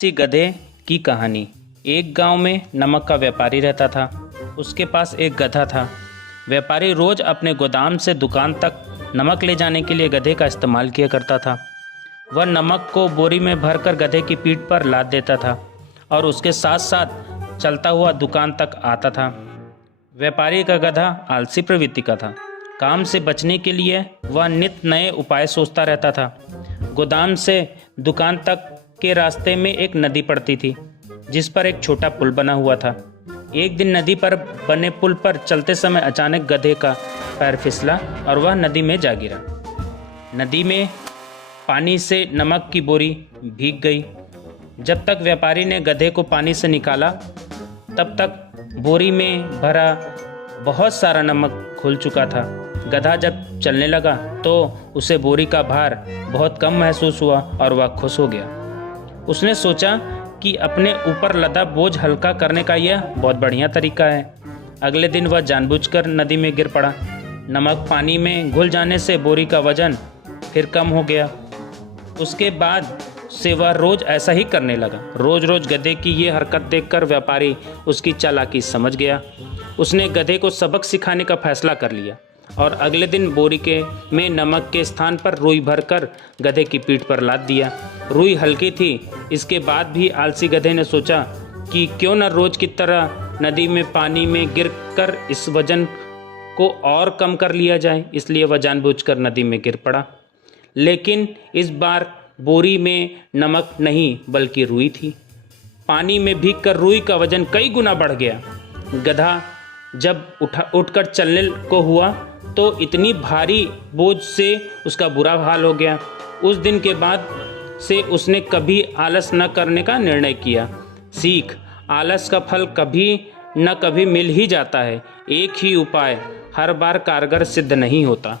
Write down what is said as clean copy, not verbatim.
सी गधे की कहानी। एक गांव में नमक का व्यापारी रहता था। उसके पास एक गधा था। व्यापारी रोज अपने गोदाम से दुकान तक नमक ले जाने के लिए गधे का इस्तेमाल किया करता था। वह नमक को बोरी में भरकर गधे की पीठ पर लाद देता था और उसके साथ साथ चलता हुआ दुकान तक आता था। व्यापारी का गधा आलसी प्रवृत्ति का था। काम से बचने के लिए वह नित नए उपाय सोचता रहता था। गोदाम से दुकान तक के रास्ते में एक नदी पड़ती थी, जिस पर एक छोटा पुल बना हुआ था। एक दिन नदी पर बने पुल पर चलते समय अचानक गधे का पैर फिसला और वह नदी में जा गिरा। नदी में पानी से नमक की बोरी भीग गई। जब तक व्यापारी ने गधे को पानी से निकाला, तब तक बोरी में भरा बहुत सारा नमक खुल चुका था। गधा जब चलने लगा तो उसे बोरी का भार बहुत कम महसूस हुआ और वह खुश हो गया। उसने सोचा कि अपने ऊपर लदा बोझ हल्का करने का यह बहुत बढ़िया तरीका है। अगले दिन वह जानबूझकर नदी में गिर पड़ा। नमक पानी में घुल जाने से बोरी का वजन फिर कम हो गया। उसके बाद से वह रोज ऐसा ही करने लगा। रोज रोज गधे की ये हरकत देखकर व्यापारी उसकी चालाकी समझ गया। उसने गधे को सबक सिखाने का फैसला कर लिया और अगले दिन बोरी के में नमक के स्थान पर रुई भरकर गधे की पीठ पर लाद दिया। रुई हल्की थी। इसके बाद भी आलसी गधे ने सोचा कि क्यों न रोज की तरह नदी में पानी में गिरकर इस वजन को और कम कर लिया जाए। इसलिए वह जानबूझकर नदी में गिर पड़ा। लेकिन इस बार बोरी में नमक नहीं बल्कि रुई थी। पानी में भीगकर रुई का वजन कई गुना बढ़ गया। गधा जब उठकर चलने को हुआ तो इतनी भारी बोझ से उसका बुरा हाल हो गया। उस दिन के बाद से उसने कभी आलस न करने का निर्णय किया। सीख: आलस का फल कभी न कभी मिल ही जाता है। एक ही उपाय हर बार कारगर सिद्ध नहीं होता।